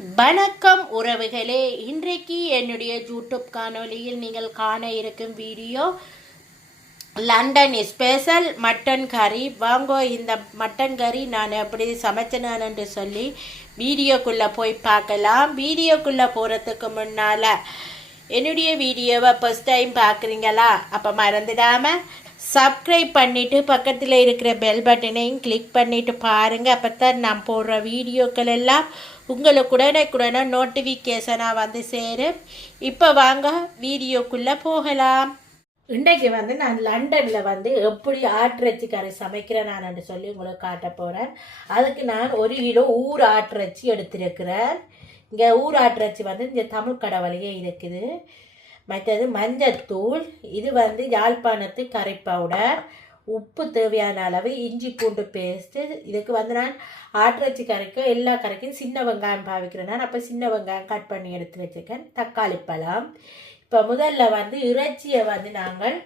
வணக்கம் உறவுகளே, இன்றைக்கு என்னுடைய யூடியூப் காணொளியில் நீங்கள் காண இருக்கும் வீடியோ லண்டன் ஸ்பெஷல் மட்டன் கறி. வாங்கோ, இந்த மட்டன் கறி நான் எப்படி சமைச்சேன் என்று சொல்லி வீடியோக்குள்ளே போய் பார்க்கலாம். வீடியோக்குள்ளே போகிறதுக்கு முன்னால் என்னுடைய வீடியோவை ஃபஸ்ட் டைம் பார்க்குறீங்களா? அப்போ மறந்துடாமல் சப்ஸ்கிரைப் பண்ணிவிட்டு பக்கத்தில் இருக்கிற பெல் பட்டனையும் கிளிக் பண்ணிவிட்டு பாருங்கள். அப்போ தான் நான் போடுற வீடியோக்கள் எல்லாம் உங்களுக்கு உடனே நோட்டிஃபிகேஷனாக வந்து சேரும். இப்போ வாங்க வீடியோக்குள்ளே போகலாம். இன்றைக்கு நான் லண்டனில் எப்படி ஆட்டிறைச்சி கறி சமைக்கிறேன் நான் சொல்லி உங்களுக்கு காட்ட போகிறேன். அதுக்கு நான் 1 கிலோ ஊர் ஆட்டிறைச்சி எடுத்திருக்கிறேன். இங்கே ஊர் ஆட்டிறைச்சி இங்கே தமிழ் கடவுளையே இருக்குது. மற்றது மஞ்சத்தூள், இது யாழ்ப்பாணத்து கறி பவுடர், உப்பு தேவையான அளவு, இஞ்சி பூண்டு பேஸ்ட்டு. இதுக்கு நான் ஆட்டிறைச்சி கறிக்கு எல்லா கறிக்கும் சின்ன வெங்காயம் பாவிக்கிறேன். நான் அப்போ சின்ன வெங்காயம் கட் பண்ணி எடுத்து வச்சுருக்கேன். தக்காளி பழம். இப்போ முதல்ல இறைச்சியை நாங்கள்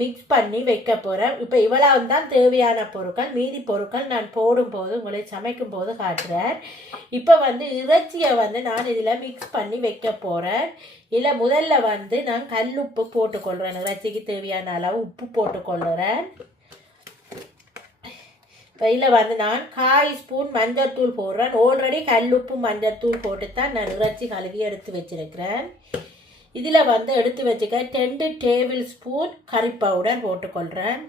மிக்ஸ் பண்ணி வைக்க போகிறோம். இப்போ இவ்வளவு தான் தேவையான பொருட்கள். மீதி பொருட்கள் நான் போடும்போது உங்களை சமைக்கும் போது காட்டுறேன். இப்போ இறைச்சியை நான் இதில் மிக்ஸ் பண்ணி வைக்க போகிறேன். இதில் முதல்ல நான் கல்லுப்பு போட்டுக்கொள்கிறேன். இறைச்சிக்கு தேவையான அளவு உப்பு போட்டுக்கொள்கிறேன். இப்போ இதில் நான் 1/4 ஸ்பூன் மஞ்சள் தூள் போடுறேன். ஆல்ரெடி கல்லுப்பு மஞ்சள் தூள் போட்டு தான் நான் இறைச்சி கழுவி எடுத்து வச்சுருக்கிறேன். இதில் எடுத்து வச்சுக்க 2 டேபிள் ஸ்பூன் கறி பவுடர் போட்டுக்கொள்கிறேன்.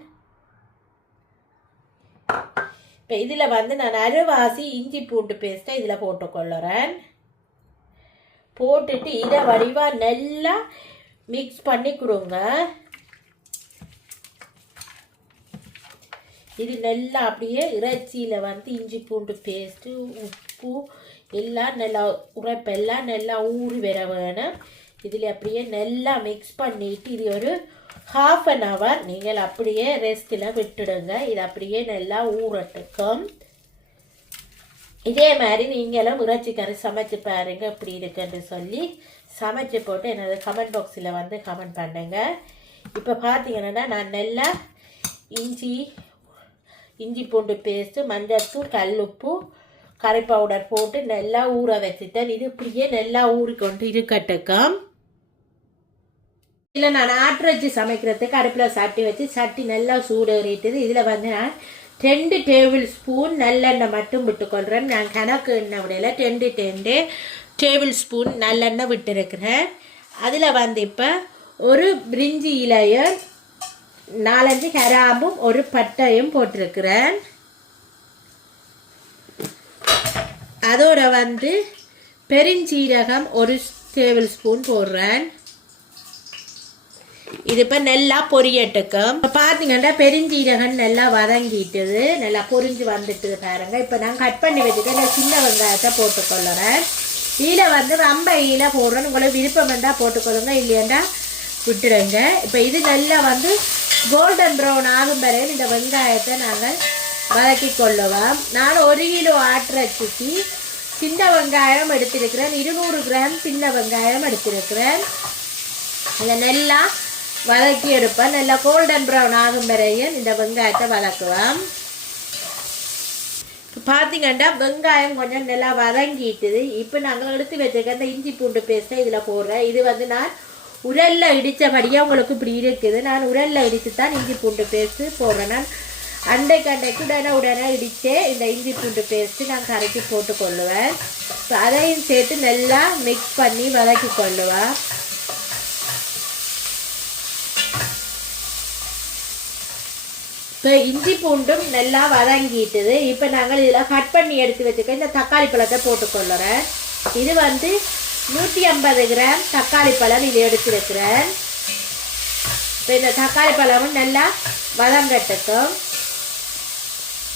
இப்போ இதில் நான் அரைவாசி இஞ்சி பூண்டு பேஸ்ட்டை இதில் போட்டுக்கொள்கிறேன். போட்டுட்டு இதை வடிவாக நல்லா மிக்ஸ் பண்ணி கொடுங்க. இது நல்லா அப்படியே இறைச்சியில் இஞ்சி பூண்டு பேஸ்ட்டு, உப்பு எல்லாம் நல்லா உரைப்பெல்லாம் நல்லா ஊறி வர வேணும். இதில் அப்படியே நல்லா மிக்ஸ் பண்ணிவிட்டு இது ஒரு 1/2 an hour நீங்கள் அப்படியே ரெஸ்ட்டில் விட்டுடுங்க. இது அப்படியே நல்லா ஊறட்டுக்கும். இதே மாதிரி நீங்களும் இறைச்சி கறி சமைச்சு பாருங்க எப்படி இருக்குன்னு சொல்லி சமைச்சு போட்டு என்னோட கமெண்ட் பாக்ஸில் கமெண்ட் பண்ணுங்க. இப்போ பார்த்தீங்கன்னா நான் நல்லா இஞ்சி பூண்டு பேஸ்ட்டு, மஞ்சள்தூள், கல்லுப்பு, கறி பவுடர் போட்டு நல்லா ஊற வச்சுட்டேன். இது இப்படியே நல்லா ஊறிக்கொண்டு இருக்கட்டுக்கும். இல்லை, நான் ஆட்டிறைச்சி சமைக்கிறதுக்கு அடுப்பில் சட்டி வச்சு சட்டி நல்லா சூடேறிட்டுது. இதில் நான் 2 டேபிள் ஸ்பூன் நல்லெண்ணெய் மட்டும் விட்டுக்கொள்கிறேன். நான் கணக்கு எண்ணெய் விடையில 2 டேபிள் ஸ்பூன் நல்லெண்ணெய் விட்டுருக்கிறேன். அதில் இப்போ ஒரு பிரிஞ்சி இலையை 4-5 கிராம்பும் ஒரு பட்டையும் போட்டிருக்கிறேன். அதோட பெருஞ்சீரகம் 1 டேபிள் ஸ்பூன் போடுறேன். இது இப்போ நல்லா பொரியட்டுக்கும். இப்போ பார்த்தீங்கன்னா பெருஞ்சீரகம் நல்லா வதங்கிட்டுது, நல்லா பொரிஞ்சு வந்துட்டுது பாருங்க. இப்போ நான் கட் பண்ணி வச்சுட்டு சின்ன வெங்காயத்தை போட்டுக்கொள்ளுறேன். இதில் ரொம்ப இலை போடுறேன். உங்களுக்கு விருப்பம் இருந்தால் போட்டுக்கொள்ளுங்க, இல்லையாண்டா விட்டுடுங்க. இப்போ இது நல்லா கோல்டன் ப்ரௌன் ஆகும் வரையும் இந்த வெங்காயத்தை நாங்கள் வதக்கி கொள்ளுவோம். நான் 1 கிலோ ஆட்டிறைச்சிக்கு சின்ன வெங்காயம் எடுத்திருக்கிறேன். 200 கிராம் சின்ன வெங்காயம் எடுத்திருக்கிறேன். இதை நல்லா வதக்கி எடுப்பேன். நல்லா கோல்டன் ப்ரௌன் ஆகும் வரையும் இந்த வெங்காயத்தை வதக்குவோம். பார்த்தீங்கன்னா வெங்காயம் கொஞ்சம் நல்லா வதங்கிட்டுது. இப்போ நாங்கள் எடுத்து வச்சுருக்க இந்த இஞ்சி பூண்டு பேஸ்ட்டை இதில் போடுறேன். இது நான் உரலில் இடித்தபடியாக உங்களுக்கு இப்படி இருக்குது. நான் உரலில் இடித்து தான் இஞ்சி பூண்டு பேஸ்ட்டு போடுறேன். நான் அண்டைக்கு உடனே இடித்தே இந்த இஞ்சி பூண்டு பேஸ்ட்டு நான் கரைச்சி போட்டுக்கொள்ளுவேன். இப்போ அதையும் சேர்த்து நல்லா மிக்ஸ் பண்ணி வதக்கி கொள்ளுவேன். இப்போ இஞ்சி பூண்டும் நல்லா வதங்கிட்டுது. இப்போ நாங்கள் இதில் கட் பண்ணி எடுத்து வச்சுக்க இந்த தக்காளி பழத்தை போட்டுக்கொள்ளுறேன். இது 150 கிராம் தக்காளி பழம் இது எடுத்துருக்கிறேன். இப்போ இந்த தக்காளி பழமும் நல்லா வதங்கட்டுக்கும்.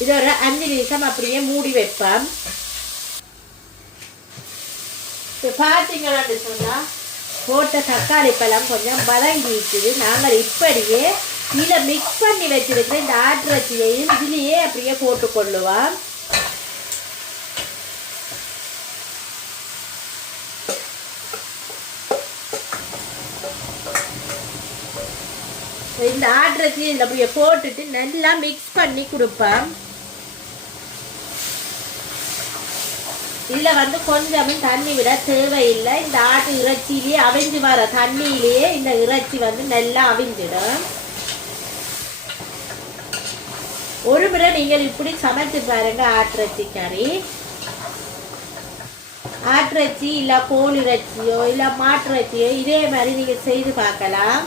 இது ஒரு 5 நிமிஷம் அப்படியே மூடி வைப்போம். இப்போ பார்த்தீங்கன்னு சொன்னால் போட்ட தக்காளி பழம் கொஞ்சம் வதங்கிட்டுது. நாங்கள் இப்படியே இதில் மிக்ஸ் பண்ணி வச்சிருக்கிற இந்த ஆட்டிறைச்சியையும் இதுலேயே அப்படியே போட்டுக்கொள்ளுவோம். இந்த ஆட்டிறைச்சி இதில் அப்படியே போட்டுட்டு நல்லா மிக்ஸ் பண்ணி கொடுப்பேன். இதில் வந்து கொஞ்சமும் தண்ணி விட தேவையில்லை. இந்த ஆட்டு இறைச்சியிலேயே அவிஞ்சு வர தண்ணியிலேயே இந்த இறைச்சி வந்து நல்லா அவிஞ்சிடும். ஒரு முறை நீங்கள் இப்படி சமைச்சு பாருங்க ஆட்டிறைச்சி கறி. ஆட்டிறைச்சி இல்லை கோழி இறைச்சியோ இல்லை மாட்டிறைச்சியோ இதே மாதிரி நீங்கள் செய்து பார்க்கலாம்.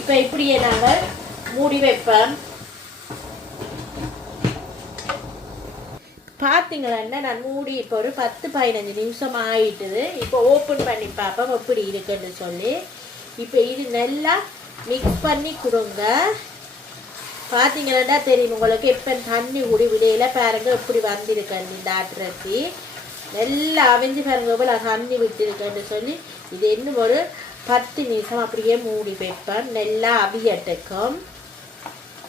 இப்போ இப்படியே நாங்கள் மூடி வைப்போம். பார்த்தீங்களா நான் மூடி இப்போ ஒரு 10-15 நிமிஷம் ஆகிட்டுது. இப்போ ஓப்பன் பண்ணி பார்ப்போம் எப்படி இருக்குன்னு சொல்லி. இப்போ இது நல்லா மிக்ஸ் பண்ணி கொடுங்க. பார்த்தீங்கன்னா தெரியும் உங்களுக்கு. எப்போ தண்ணி ஊடி விடையில் பாருங்க எப்படி வந்திருக்கேன் இந்த ஆட்டிறைச்சி நல்லா அவிஞ்சு பாருங்க எவ்வளோ தண்ணி விட்டுருக்கேன்னு சொல்லி. இது இன்னும் ஒரு 10 நிமிஷம் அப்படியே மூடி வைப்பேன். நல்லா அவியட்டுக்கும்.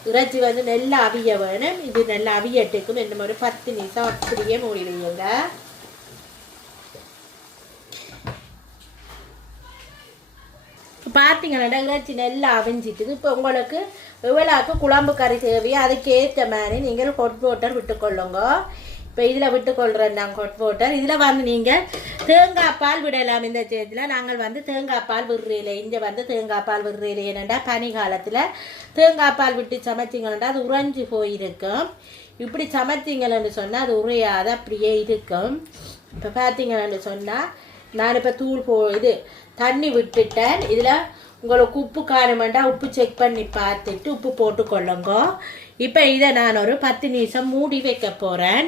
இறைச்சி வந்து நல்லா அவிய வேணும். இது நல்லா அவியட்டுக்கும். இன்னும் ஒரு 10 நிமிஷம் அப்படியே மூடி வையுங்க. பார்த்தீங்கன்னா இறைச்சி நல்லா அவிஞ்சிட்டுது. இப்போ உங்களுக்கு எவ்வளோக்கு குழம்பு கறி தேவையோ அதுக்கேற்ற மாதிரி நீங்கள் ஹாட் வாட்டர் விட்டுக்கொள்ளுங்க. இப்போ இதில் விட்டுக்கொள்கிறேன் நாங்கள் ஹாட் வாட்டர். இதில் வந்து நீங்கள் தேங்காய் பால் விடலாம். இந்த சேத்தில் நாங்கள் வந்து தேங்காய் பால் விடுறையில் இங்கே வந்து தேங்காய் பால் விடுறையில் என்னென்னா பனி காலத்தில் தேங்காய் பால் விட்டு சமைச்சிங்கன்னா அது உறைஞ்சி போயிருக்கும். இப்படி சமைச்சிங்கன்னு சொன்னால் அது உறையாத அப்படியே இருக்கும். இப்போ பார்த்தீங்கன்னு சொன்னால் நான் இப்போ தூள் தண்ணி விட்டுட்டேன். இதில் உங்களுக்கு உப்பு காரமெண்டா உப்பு செக் பண்ணி பார்த்துட்டு உப்பு போட்டுக்கொள்ளுங்க. இப்போ இதை நான் ஒரு 10 நிமிஷம் மூடி வைக்க போகிறேன்.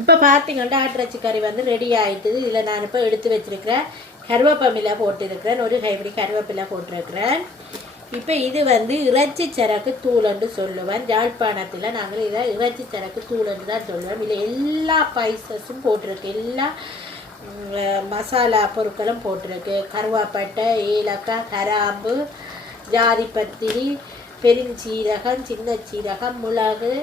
இப்போ பார்த்தீங்கன்னா ஆட்டிறைச்சி கறி வந்து ரெடி ஆகிட்டுது. இதில் நான் இப்போ எடுத்து வச்சுருக்கிறேன். கருவேப்பிலை போட்டிருக்கிறேன். ஒரு கைப்பிடி கருவேப்பிலை போட்டிருக்கிறேன். இப்போ இது வந்து இறைச்சி சரக்கு தூள்ன்னு சொல்லுவேன். யாழ்ப்பாணத்தில் நாங்கள் இதை இறைச்சி சரக்கு தூள்ன்னு தான் சொல்லுவோம். இதில் எல்லா ஸ்பைசஸும் போட்டிருக்கு. எல்லா மசாலா பொருட்களும் போட்டிருக்கு. கருவாப்பட்டை, ஏலக்காய், கராம்பு, ஜாதிப்பத்திரி, பெருஞ்சீரகம், சின்ன சீரகம், மிளகு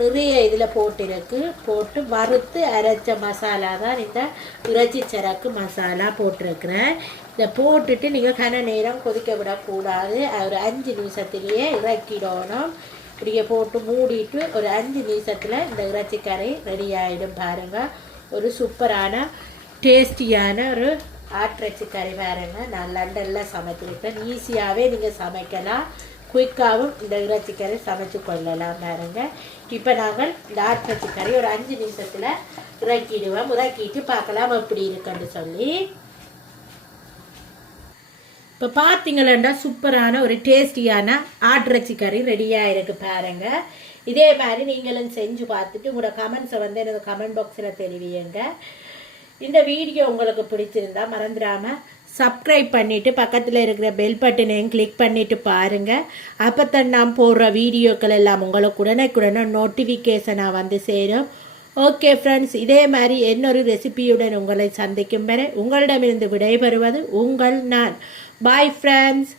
நிறைய இதில் போட்டிருக்கு. போட்டு வறுத்து அரைச்ச மசாலா தான் இந்த இறைச்சி சரக்கு மசாலா போட்டிருக்கிறேன். இதை போட்டுட்டு நீங்கள் கன நேரம் கொதிக்க விடக்கூடாது. ஒரு 5 நிமிஷத்துலேயே இறக்கிடணும். இப்படியே போட்டு மூடிட்டு ஒரு 5 நிமிஷத்தில் இந்த இறைச்சி கறி ரெடி ஆகிடும். பாருங்கள் ஒரு சூப்பரான டேஸ்டியான ஒரு ஆட்டிறைச்சி கறி பாருங்க. நான் லண்டனில் சமைச்சிருக்கேன். ஈஸியாகவே நீங்கள் சமைக்கலாம். குயிக்காகவும் இந்த இறைச்சி கறி சமைச்சு கொள்ளலாம் பாருங்க. இப்போ நாங்கள் இந்த ஆட்டிறைச்சி கறி ஒரு 5 நிமிஷத்தில் இறக்கிடுவோம். இறக்கிட்டு பார்க்கலாம் எப்படி இருக்குன்னு சொல்லி. இப்போ பார்த்தீங்களா சூப்பரான ஒரு டேஸ்டியான ஆட்டிறைச்சி கறி ரெடியாக இருக்குது பாருங்க. இதே மாதிரி நீங்களும் செஞ்சு பார்த்துட்டு உங்களோட கமெண்ட்ஸை வந்து எனக்கு கமெண்ட் பாக்ஸில் தெரிவிங்க. இந்த வீடியோ உங்களுக்கு பிடிச்சிருந்தா மறந்துடாமல் சப்ஸ்கிரைப் பண்ணிவிட்டு பக்கத்தில் இருக்கிற பெல் பட்டனையும் கிளிக் பண்ணிவிட்டு பாருங்கள். அப்போ தான் நான் போடுற வீடியோக்கள் எல்லாம் உங்களுக்கு உடனே நோட்டிஃபிகேஷனாக வந்து சேரும். ஓகே ஃப்ரெண்ட்ஸ், இதே மாதிரி இன்னொரு ரெசிபியுடன் உங்களை சந்திக்கும் வரை உங்களிடமிருந்து விடைபெறுவது உங்கள் நான். Bye friends.